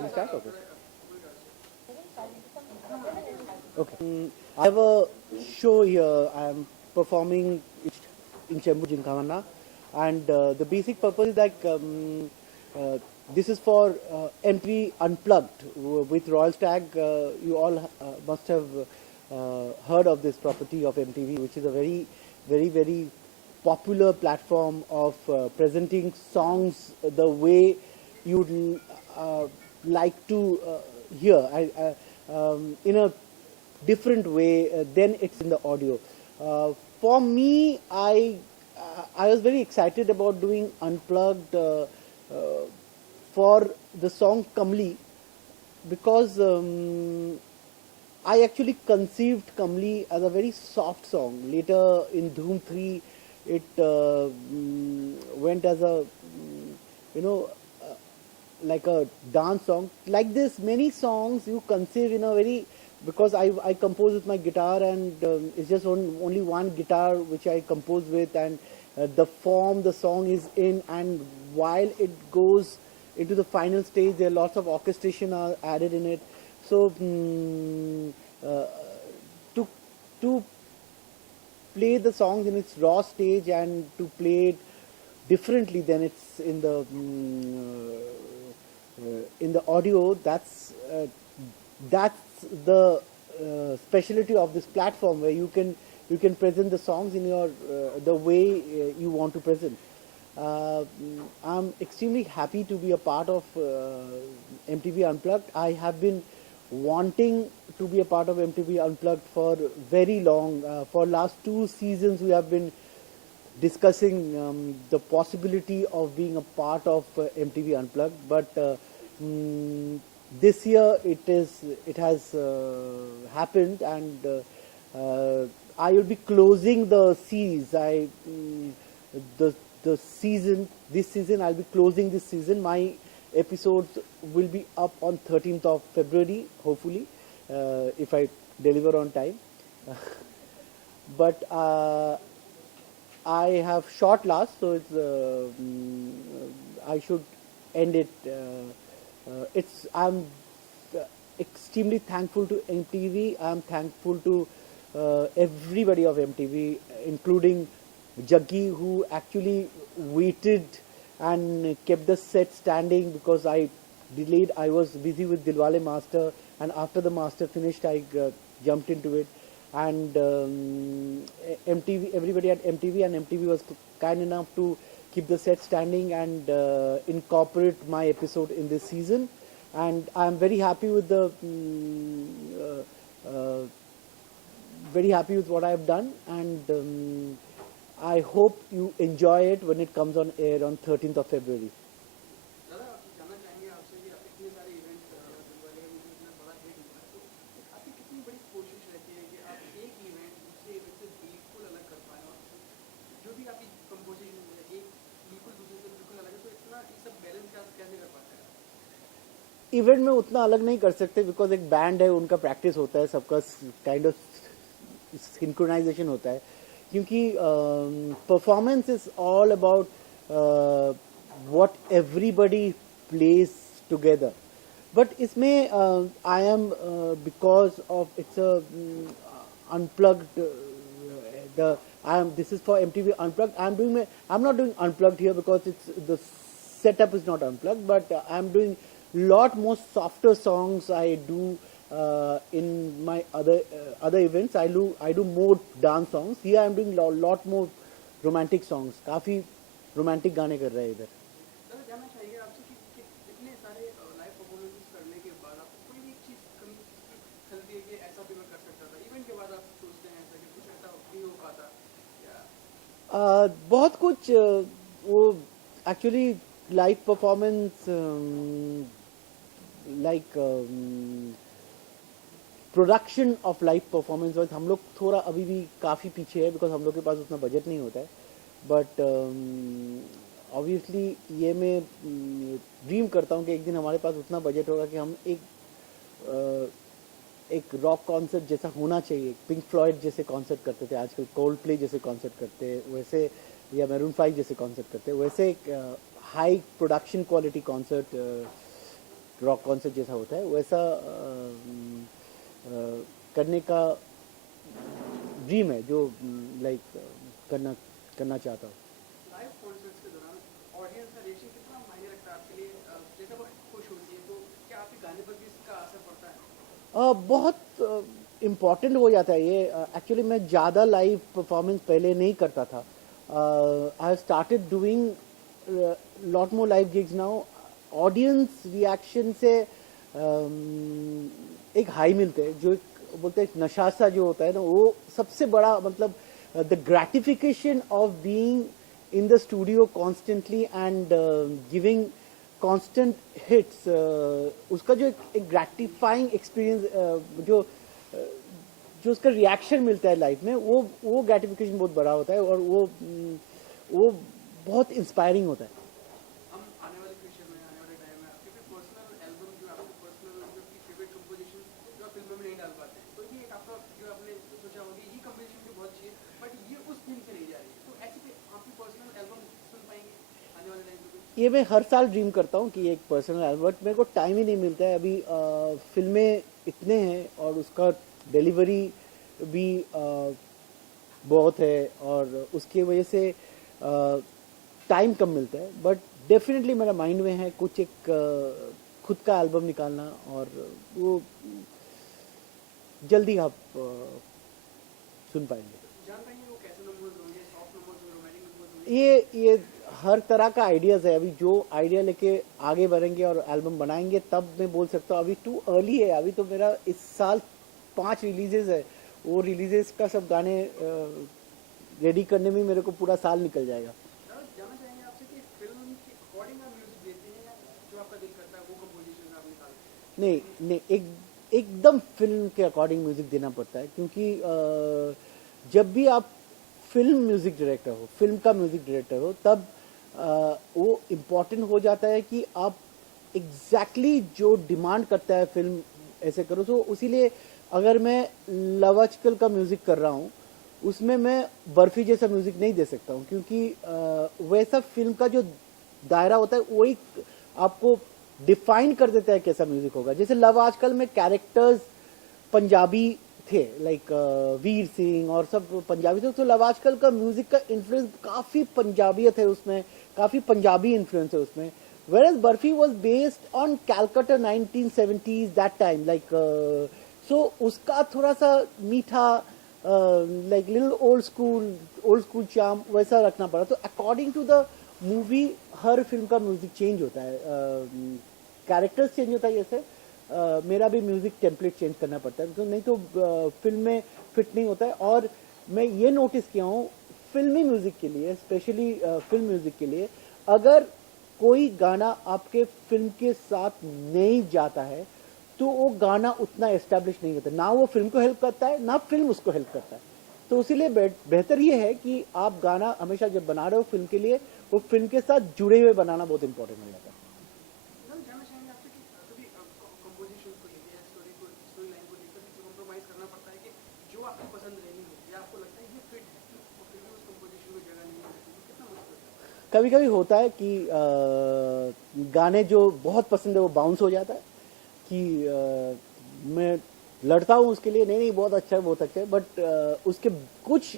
Can you start? Okay. Okay. I have a show here. I am performing in Chembur Jinkawana, and the basic purpose is that uh, this is for MTV Unplugged with Royal Stag. You all must have heard of this property of MTV, which is a very popular platform of presenting songs the way you'd like to hear. In a different way than it's in the audio. For me, I was very excited about doing Unplugged for the song Kamli because I actually conceived Kamli as a very soft song. Later in Dhoom 3, it went as a, you know, like a dance song. Like this, many songs you conceive in a very, because I compose with my guitar, and it's just only one guitar which I compose with, and the form the song is in, and while it goes into the final stage, there are lots of orchestration are added in it. So to play the songs in its raw stage and to play it differently than it's in the audio, that's the specialty of this platform, where you can present the songs in your the way you want to present. I'm extremely happy to be a part of MTV Unplugged. I have been wanting to be a part of MTV Unplugged for very long. For last 2 seasons, we have been discussing the possibility of being a part of MTV Unplugged, but this year it has happened, and I will be closing the series. The season, this season, I'll be closing this season. My episodes will be up on 13th of February, hopefully, if I deliver on time. But I have short last, so I should end it. I'm extremely thankful to MTV. I'm thankful to everybody of MTV, including Jaggi, who actually waited and kept the set standing because I delayed. I was busy with Dilwale Master, and after the Master finished, I jumped into it. And MTV, everybody at MTV, and MTV was kind enough to keep the set standing and incorporate my episode in this season. And I'm very happy with the very happy with what I've done, and I hope you enjoy it when it comes on air on 13th of February. Event में उतना अलग नहीं कर सकते बिकॉज एक बैंड है, उनका प्रैक्टिस होता है, सबका काइंड ऑफ सिंक्रोनाइजेशन होता है, क्योंकि performance is all about what everybody plays together. But इसमें I am because of it's unplugged this is for MTV Unplugged. I'm not doing Unplugged here because the setup is not unplugged, but I'm doing lot more softer songs. I do in my other events. I do more dance songs. Here I'm doing lot more romantic songs. काफी romantic गाने कर रहे हैं इधर. जानना चाहिए आपसे कि इतने सारे लाइव परफॉर्मेंसेस करने के बाद आपको कोई भी चीज कमी खलती है कि ऐसा भी मैं कर सकता था. इवेंट के बाद आप सोचते हैं ऐसा कि कुछ ऐसा भी हो पाता या बहुत कुछ वो actually live performance like production of live performance wise हम लोग थोड़ा अभी भी काफ़ी पीछे है बिकॉज हम लोग के पास उतना बजट नहीं होता है. बट ऑब्वियसली ये मैं ड्रीम करता हूँ कि एक दिन हमारे पास उतना बजट होगा कि हम एक रॉक कॉन्सर्ट जैसा होना चाहिए. पिंक फ्लॉयड जैसे कॉन्सर्ट करते थे आजकल, कोल्ड प्ले जैसे कॉन्सर्ट करते हैं वैसे, या मैरून 5 जैसे कॉन्सर्ट करते हैं वैसे, एक high production quality concert rock concert जैसा होता है वैसा करने का ड्रीम है जो लाइक करना करना चाहता हूँ। लाइव कॉन्सर्ट्स के दौरान ऑडियंस का रिएक्शन कितना मायने रखता है आपके लिए? जैसे वो खुश होती है तो क्या आपके गाने पर भी इसका असर पड़ता है? बहुत इम्पॉर्टेंट हो जाता है ये। एक्चुअली मैं ज़्यादा लाइव परफॉर्मेंस पहले नहीं करता था। I have started doing lot more live gigs now. Audience reaction से एक हाई मिलते हैं, जो एक बोलते हैं नशा सा जो होता है ना, वो सबसे बड़ा मतलब the gratification of being in the studio constantly and giving constant hits, उसका जो एक gratifying experience जो जो उसका रिएक्शन मिलता है लाइफ में, वो ग्रेटिफिकेशन बहुत बड़ा होता है और वो बहुत इंस्पायरिंग होता है। हम आने वाले फ्यूचर में, आने वाले टाइम में आपके भी पर्सनल एल्बम जो आपके पर्सनल जो की फेवरेट कंपोजिशन जो आप फिल्म में नहीं डाल पाते, तो ये एक आपका जो आपने सोचा होगा ये कंपोजिशन भी बहुत अच्छी है बट ये उस फिल्म से नहीं जा रही है, तो ऐसे में आपकी पर्सनल एल्बम सुन पाएंगे आने वाले टाइम में? ये मैं हर साल ड्रीम करता हूँ कि एक पर्सनल एल्बम, बट मेरे को टाइम ही नहीं मिलता है अभी। फिल्में इतने हैं और उसका डिलीवरी भी बहुत है और उसकी वजह से टाइम कम मिलता है। बट डेफिनेटली मेरा माइंड में है कुछ एक खुद का एल्बम निकालना, और वो जल्दी आप सुन पाएंगे। जान पाएंगे वो कैसे नंबर्स होंगे, सॉफ्ट नंबर्स होंगे, रोमांटिक नंबर्स होंगे? ये हर तरह का आइडियाज है। अभी जो आइडिया लेके आगे बढ़ेंगे और एल्बम बनाएंगे तब मैं बोल सकता हूँ। अभी टू अर्ली है। अभी तो मेरा इस साल 5 रिलीजेस है, वो रिलीजेस का सब गाने रेडी करने में मेरे को पूरा साल निकल जाएगा। जानना चाहेंगे आपसे कि फिल्म के अकॉर्डिंग आप म्यूजिक देते हैं या जो आपका दिल करता है वो कंपोजिशन आप निकालते हैं? नहीं, एकदम फिल्म के अकॉर्डिंग म्यूजिक देना पड़ता है, क्योंकि जब भी आप फिल्म म्यूजिक डायरेक्टर हो, फिल्म का म्यूजिक डायरेक्टर हो, तब वो इम्पोर्टेंट हो जाता है कि आप एग्जैक्टली जो डिमांड करता है फिल्म ऐसे करो। तो उसीलिए अगर मैं लव आजकल का म्यूजिक कर रहा हूँ, उसमें मैं बर्फी जैसा म्यूजिक नहीं दे सकता हूँ, क्योंकि वैसा फिल्म का जो दायरा होता है वही आपको डिफाइन कर देता है कैसा म्यूजिक होगा। जैसे लव आजकल में कैरेक्टर्स पंजाबी थे, लाइक वीर सिंह और सब पंजाबी थे, तो लव आजकल का म्यूजिक का इन्फ्लुएंस काफी पंजाबियत है उसमें, काफी पंजाबी इन्फ्लुएंस है उसमें। whereas barfi was based on Calcutta 1970s that time, like so उसका थोड़ा सा मीठा like little old school charm वैसा रखना पड़ा। तो अकॉर्डिंग टू द मूवी हर फिल्म का म्यूजिक चेंज होता है, कैरेक्टर्स चेंज होता है। जैसे मेरा भी म्यूजिक टेम्पलेट चेंज करना पड़ता है, नहीं तो फिल्म में फिट नहीं होता है। और मैं ये नोटिस किया हूँ फिल्मी म्यूजिक के लिए, स्पेशली फिल्म म्यूजिक के लिए, अगर कोई गाना आपके फिल्म के साथ नहीं जाता है तो वो गाना उतना एस्टेब्लिश नहीं होता, ना वो फिल्म को हेल्प करता है ना फिल्म उसको हेल्प करता है। तो इसीलिए बेहतर ये है कि आप गाना हमेशा जब बना रहे हो फिल्म के लिए, वो फिल्म के साथ जुड़े हुए बनाना बहुत इंपॉर्टेंट हो जाता है। जानना चाहेंगे आपसे कि कभी कंपोजिशन को लेकर या स्टोरी लाइन को लेकर कॉम्प्रोमाइज करना पड़ता है कि जो आपकी पसंद नहीं हो या आपको लगता है ये फिट है और फिर भी उस कंपोजिशन को जगह नहीं मिलती, तो कितना मुश्किल होता है? कभी कभी होता है कि गाने जो बहुत पसंद है वो बाउंस हो जाता है, कि मैं लड़ता हूँ उसके लिए, नहीं बहुत अच्छा है बहुत अच्छा है, बट उसके कुछ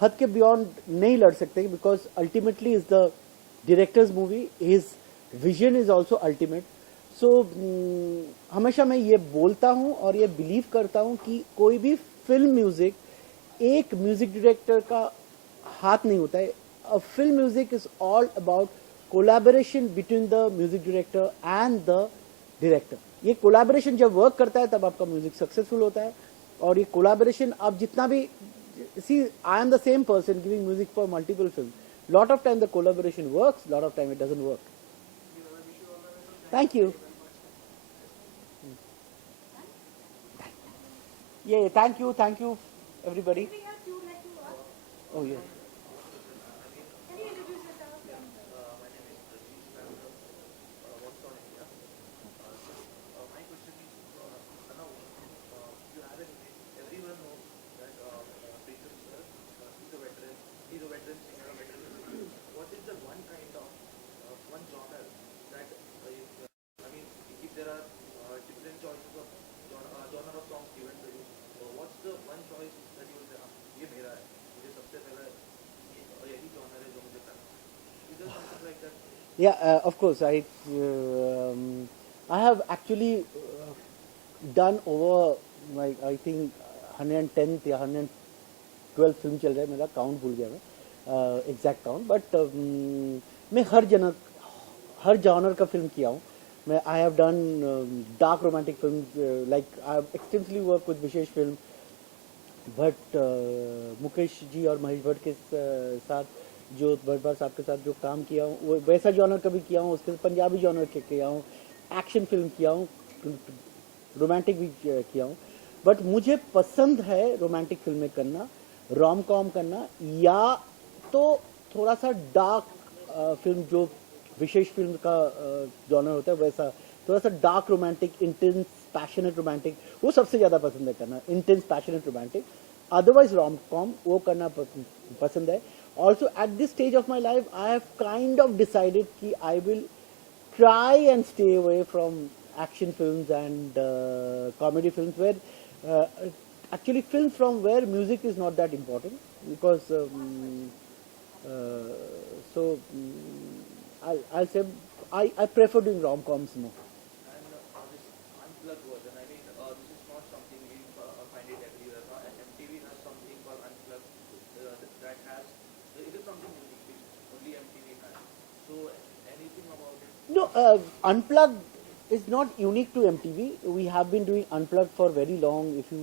हद के बियॉन्ड नहीं लड़ सकते, because ultimately is the director's movie, his vision is also ultimate. So हमेशा मैं ये बोलता हूँ और ये बिलीव करता हूँ कि कोई भी फिल्म म्यूजिक एक म्यूजिक डायरेक्टर का हाथ नहीं होता है। A film music is all about collaboration between the music director and the director. ये कोलैबोरेशन जब वर्क करता है तब आपका म्यूजिक सक्सेसफुल होता है। और ये कोलैबोरेशन आप जितना भी see, I am the same person giving music for multiple films. Lot of time the collaboration works, lot of time it doesn't work. Thank you. Yeah, thank you everybody. Anything else you would like to ask? Oh yeah. Can you introduce yourself? My name is Rajesh Mehta, Watson, India. My question is, now you have an image. Everyone knows that Pritham sir is a veteran. He's a veteran singer, a veteran musician. What is the one kind of one genre that I mean, if there Yeah, of course. I have actually done over like I think 110th या 112 फिल्म चल रहा है मेरा काउंट भूल गया मैं exact count but मैं हर जॉनर का फिल्म किया हूँ मैं I have done dark romantic film like I have extensively work with Vishesh film Bhatt Mukesh ji और महेश भट्ट के साथ जो भट्ट साहब के साथ जो काम किया हूँ वो वैसा जॉनर का भी किया हूँ उसके पंजाबी जॉनर के किया हूँ एक्शन फिल्म किया हूँ रोमांटिक भी किया हूँ बट मुझे पसंद है रोमांटिक फिल्में करना रोम कॉम करना या तो थोड़ा सा डार्क फिल्म जो विशेष फिल्म का जॉनर होता है वैसा थोड़ा सा dark romantic intense passionate romantic वो सबसे ज़्यादा पसंद है करना intense passionate romantic otherwise rom com वो करना पसंद है also at this stage of my life I have kind of decided कि I will try and stay away from action films and comedy films where actually films from where music is not that important because I'll say I prefer doing rom-coms more. And this unplugged version, I mean, this is not something we find it everywhere. MTV has something called unplugged that has, it is something unique which only MTV has. So anything about it? No, Unplugged is not unique to MTV. We have been doing Unplugged for very long. If you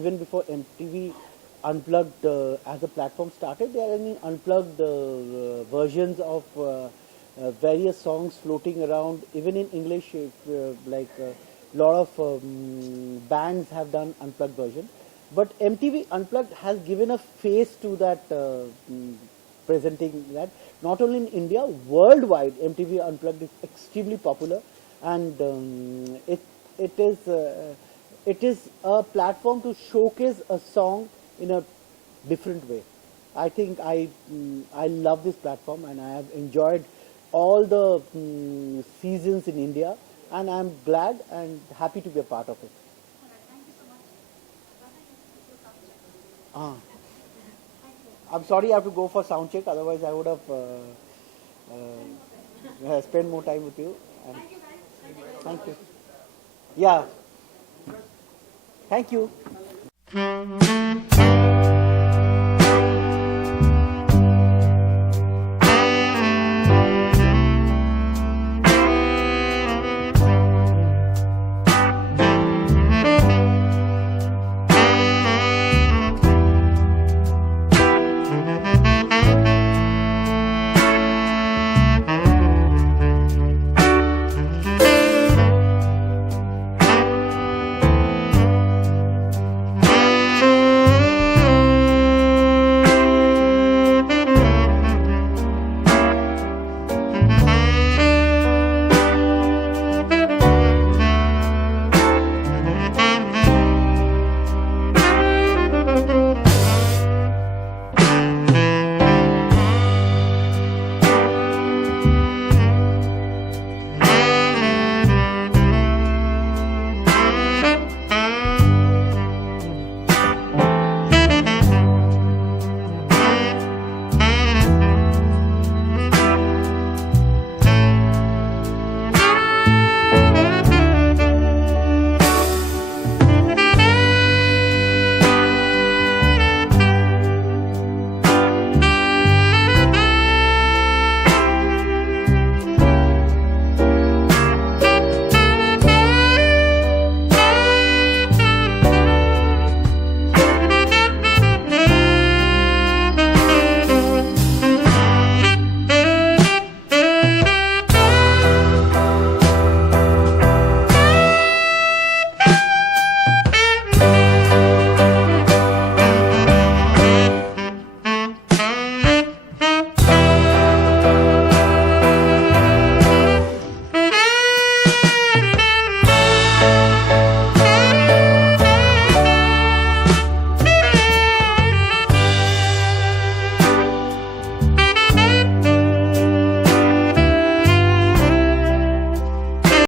even before MTV Unplugged as a platform started, there are any Unplugged versions of various songs floating around. Even in English, like a lot of bands have done Unplugged version. But MTV Unplugged has given a face to that. Presenting that not only in India, worldwide, MTV Unplugged is extremely popular, and it is a platform to showcase a song in a different way. I think I love this platform, and I have enjoyed all the seasons in India, and I am glad and happy to be a part of it. Thank you so much. Ah. I'm sorry I have to go for sound check, otherwise I would have spent more time with you. And Thank you, guys. thank you. Yeah. Thank you.